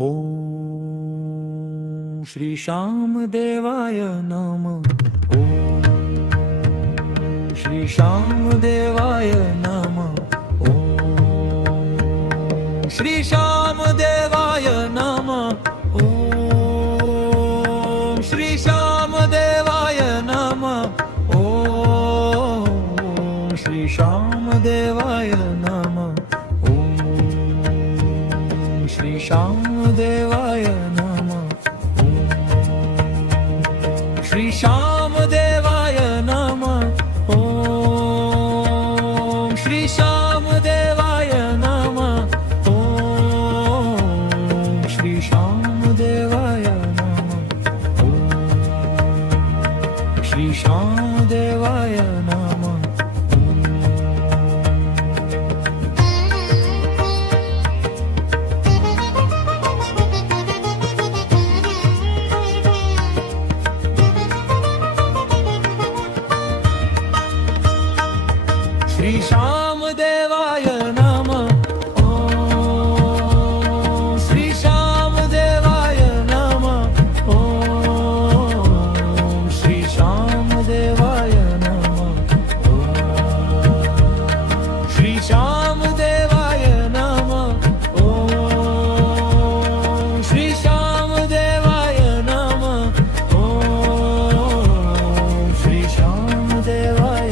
ॐ श्री श्यामदेवाय नमः। ॐ श्री श्यामदेवाय नमः। ॐ श्री श्यामदेवाय नमः। ॐ श्री श्यामदेवाय नमः। ॐ श्री श्यामदेवाय नमः। ॐ श्री श्यामदेवाय नमः। श्री श्यामदेवाय नमः। ॐ श्री श्यामदेवाय नमः। ॐ श्री श्यामदेवाय नमः। ॐ श्री श्यामदेवाय नमः। श्री श्यामदेवाय नमः। ॐ श्री श्यामदेवाय नमः। ॐ श्री श्यामदेवाय नमः। श्री श्यामदेवाय नमः। ॐ श्री श्यामदेवाय नमः। ॐ श्री श्यामदेवाय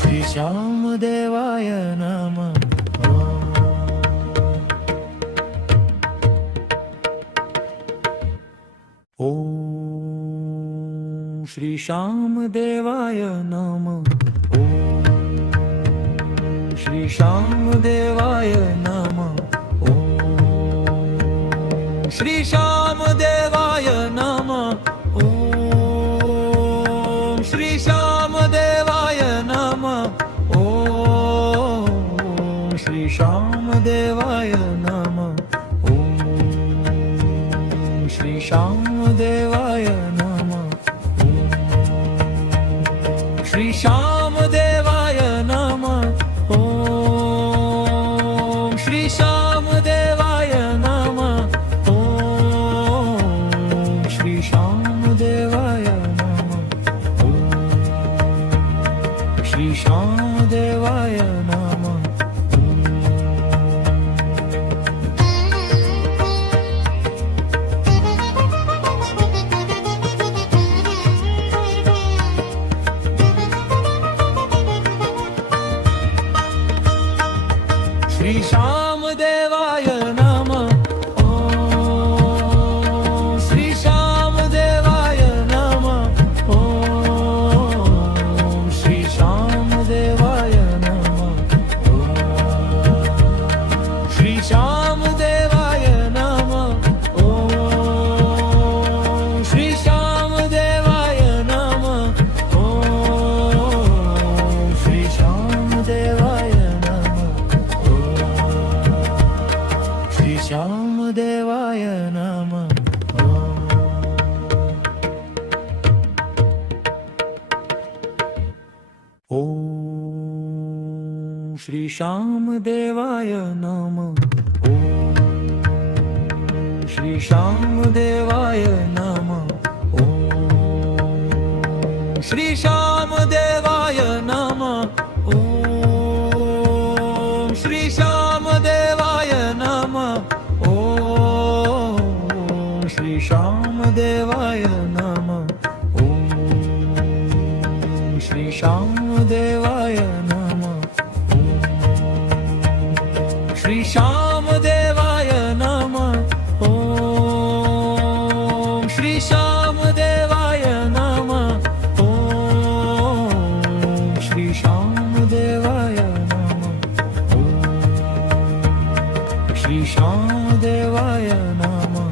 श्री श्यामदेवाय नमः। ॐ श्री श्यामदेवाय नमः। ॐ श्री श्यामदेवाय नमः। ॐ श्री श्यामदेवाय नमः। ॐ श्री श्यामदेवाय नमः। ॐ श्री श्यामदेवाय नमः। ॐ श्री श्यामदेवाय नमः। श्री श्यामदेवाय नमः। ॐ श्री श्यामदेवाय नमः। ॐ श्री श्यामदेवाय नमः। श्री श्यामदेवाय नमः। श्री श्यामदेवाय नमः। ॐ श्री श्यामदेवाय नमः। ॐ श्री श्यामदेवाय नमः। श्री श्यामदेवाय नमः। ॐ श्री श्यामदेवाय नमः। ॐ श्री श्यामदेवाय नमः। श्री श्यामदेवाय नमः। ॐ श्री श्यामदेवाय नमः। ॐ श्री श्यामदेवाय नमः। ॐ श्री श्यामदेवाय नमः। ॐ श्री श्यामदेवाय नमः। ॐ श्री श्यामदेवाय नमः। ॐ श्री श्यामदेवाय नमः। श्री श्यामदेवाय नमः। ॐ श्री श्यामदेवाय नमः। ॐ श्री श्यामदेवाय नमः। श्री श्यामदेवाय नमः।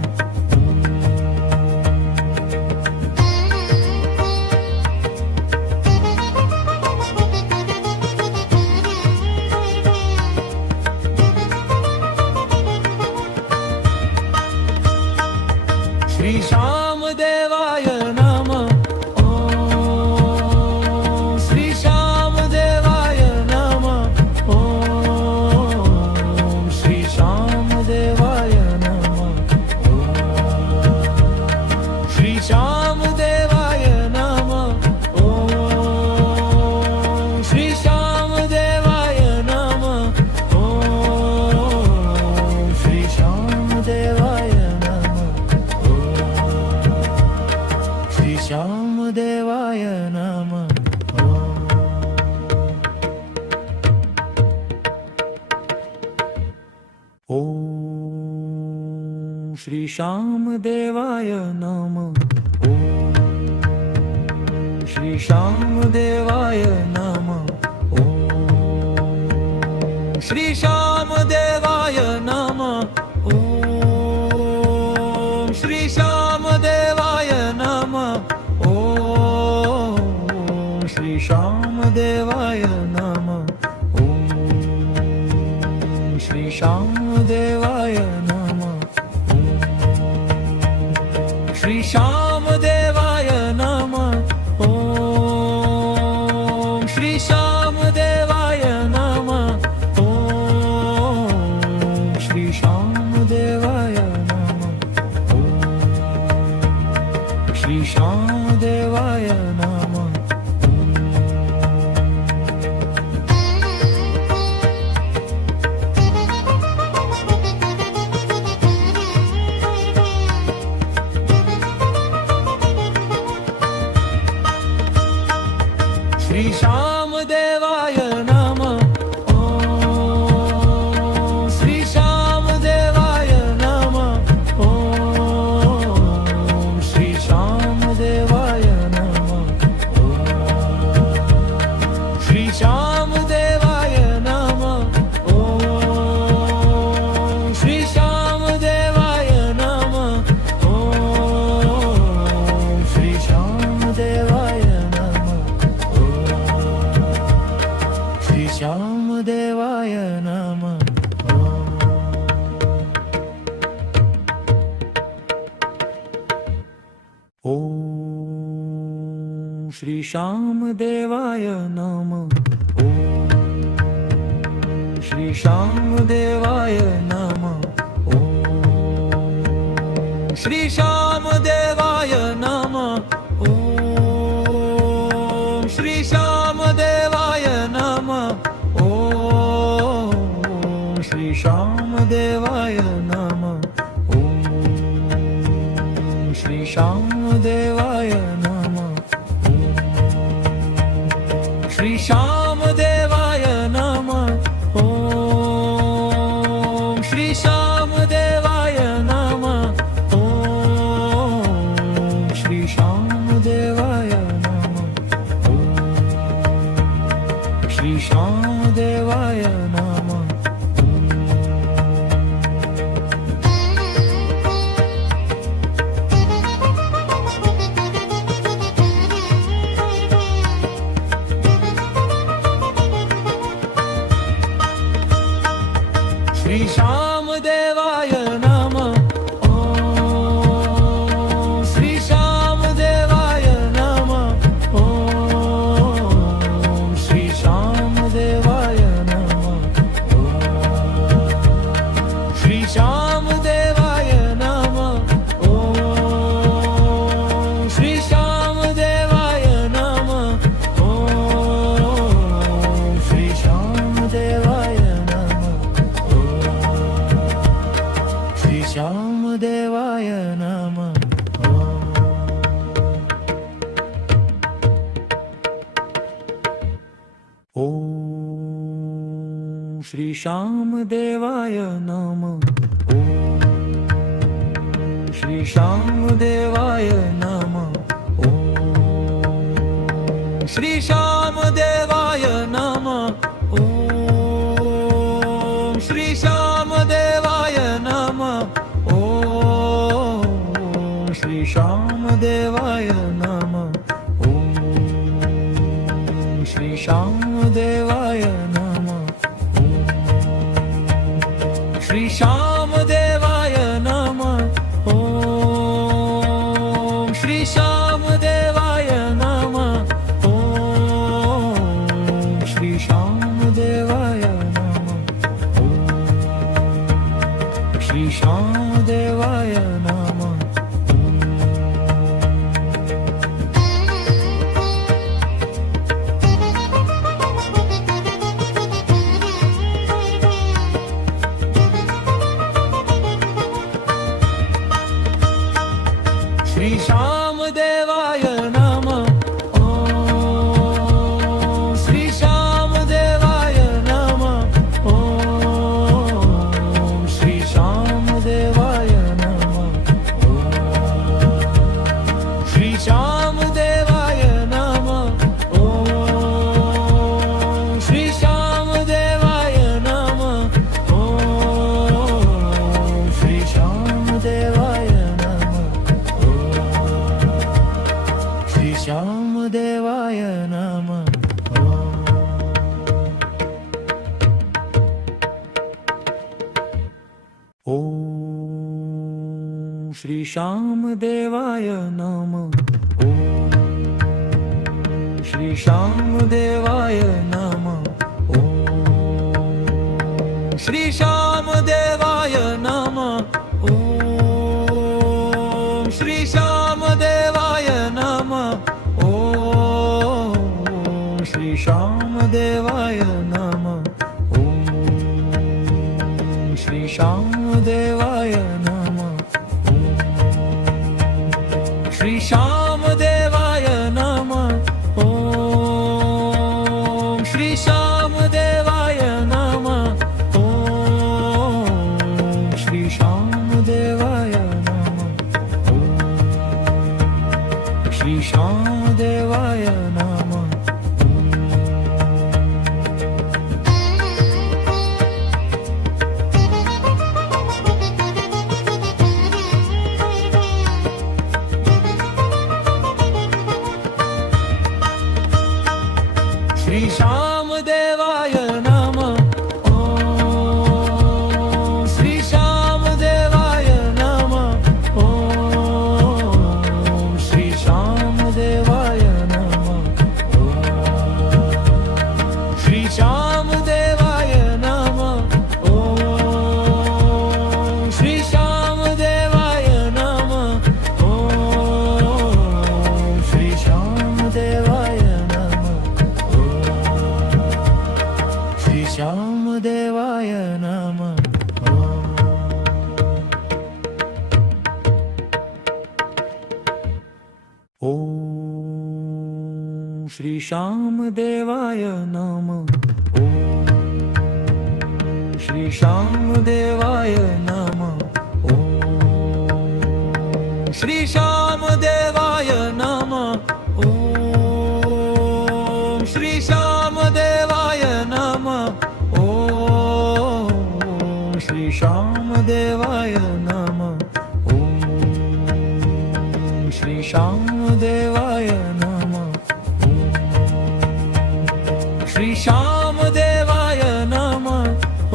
श्री श्यामदेवाय नमः। ॐ श्री श्यामदेवाय नमः। ॐ ॐ श्री श्यामदेवाय नमः। ॐ श्री श्यामदेवाय नमः। ॐ श्री श्यामदेवाय नमः। ॐ श्री श्यामदेवाय नमः। ॐ श्री श्यामदेवाय नमः। ॐ श्री श्यामदेवाय नमः। श्री श्यामदेवाय नमः। ॐ श्री श्यामदेवाय नमः। ॐ श्री श्यामदेवाय नमः। ॐ श्री श्यामदेवाय नमः। श्री श्यामदेवाय नमः। ॐ श्री श्यामदेवाय नमः। ॐ श्री श्यामदेवाय नमः। श्री श्यामदेवाय नमः। ॐ श्री श्यामदेवाय नमः। ॐ श्री श्यामदेवाय नमः। श्री श्यामदेवाय नमः। ॐ श्री श्यामदेवाय नमः। ॐ श्री श्यामदेवाय नमः। ॐ श्री श्यामदेवाय नमः। ॐ श्री श्यामदेवाय नमः। ॐ श्री श्यामदेवाय नमः। ॐ श्री श्यामदेवाय नमः। श्री श्यामदेवाय नमः। ॐ श्री श्यामदेवाय नमः। ॐ श्री श्यामदेवाय नमः। श्री श्यामदेवाय नमः। श्री श्यामदेवाय नमः। ॐ श्री श्यामदेवाय नमः। ॐ श्री श्यामदेवाय नमः। श्री श्यामदेवाय नमः। ॐ श्री श्यामदेवाय नमः। ॐ श्री श्यामदेवाय नमः। श्री श्यामदेवाय नमः। ॐ श्री श्यामदेवाय नमः। ॐ श्री श्यामदेवाय नमः। ॐ श्री श्यामदेवाय नमः। ॐ श्री श्यामदेवाय नमः। ॐ श्री श्यामदेवाय नमः। ॐ श्री श्यामदेवाय नमः। श्री श्यामदेवाय नमः। ॐ श्री श्यामदेवाय नमः। ॐ श्री श्यामदेवाय नमः। श्री श्यामदेवाय नमः। श्री श्यामदेवाय नमः। ॐ श्री श्यामदेवाय नमः। ॐ ॐ श्री श्यामदेवाय नमः। ॐ श्री श्यामदेवाय नमः। ॐ श्री श्यामदेवाय नमः। ॐ श्री श्यामदेवाय नमः। ॐ श्री श्यामदेवाय नमः। ॐ श्री श्यामदेवाय नमः। श्री श्यामदेवाय नमः। ॐ श्री श्यामदेवाय नमः। ॐ श्री श्यामदेवाय नमः। श्री श्यामदेवाय नमः। श्री श्यामदेवाय नमः। ॐ श्री श्यामदेवाय नमः। ॐ श्री श्यामदेवाय नमः। श्री श्यामदेवाय नमः। ॐ श्री श्यामदेवाय नमः। ॐ श्री श्यामदेवाय नमः। श्री श्यामदेवाय नमः। ॐ श्री श्यामदेवाय नमः। ॐ श्री श्यामदेवाय नमः। ॐ श्री श्यामदेवाय नमः। ॐ श्री श्यामदेवाय नमः। ॐ श्री श्यामदेवाय नमः। ॐ श्री श्यामदेवाय नमः। श्री श्यामदेवाय नमः। ॐ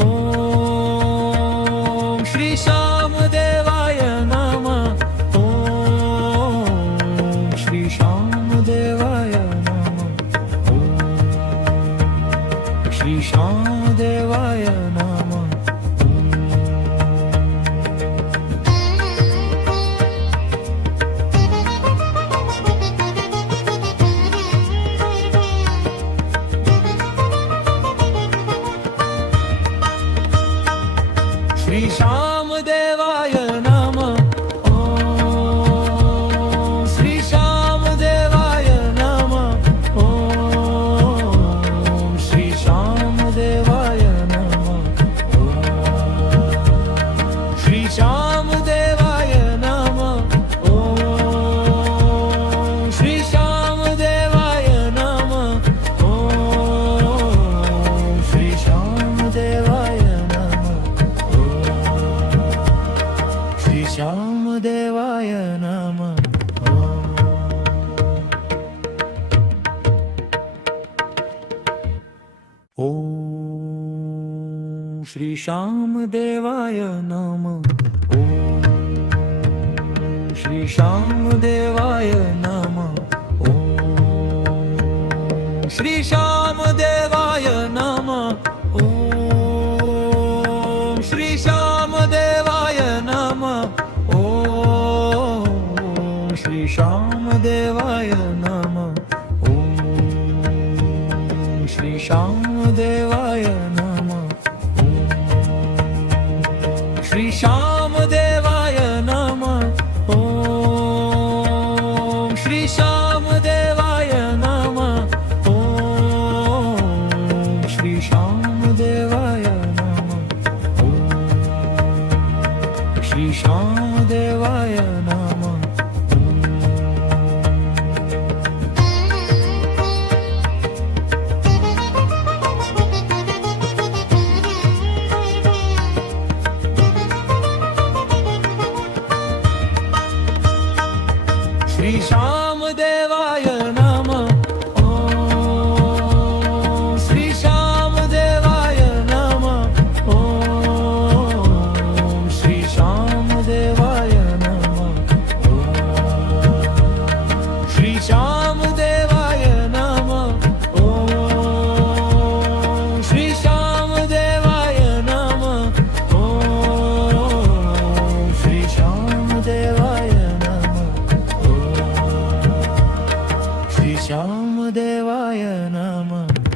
श्री श्यामदेवाय नमः। ॐ श्री श्यामदेवाय नमः। श्री श्यामदेवाय नमः। श्री श्यामदेवाय नमः। ॐ श्री श्यामदेवाय नमः। ॐ श्री श्यामदेवाय नमः। श्री श्यामदेवाय नमः। ॐ श्री श्यामदेवाय नमः। ॐ श्री श्यामदेवाय नमः। श्री श्यामदेवाय नमः। ॐ श्री श्यामदेवाय नमः। ॐ श्री श्यामदेवाय नमः। ॐ श्री श्यामदेवाय नमः। ॐ श्री श्यामदेवाय नमः। ॐ श्री श्यामदेवाय नमः। ॐ श्री श्यामदेवाय नमः। श्री श्यामदेवाय नमः। ॐ श्री श्यामदेवाय नमः। ॐ श्री श्यामदेवाय नमः। श्री श्यामदेवाय नमः। श्री श्यामदेवाय नमः। ॐ श्री श्यामदेवाय नमः। ॐ देवाय नमः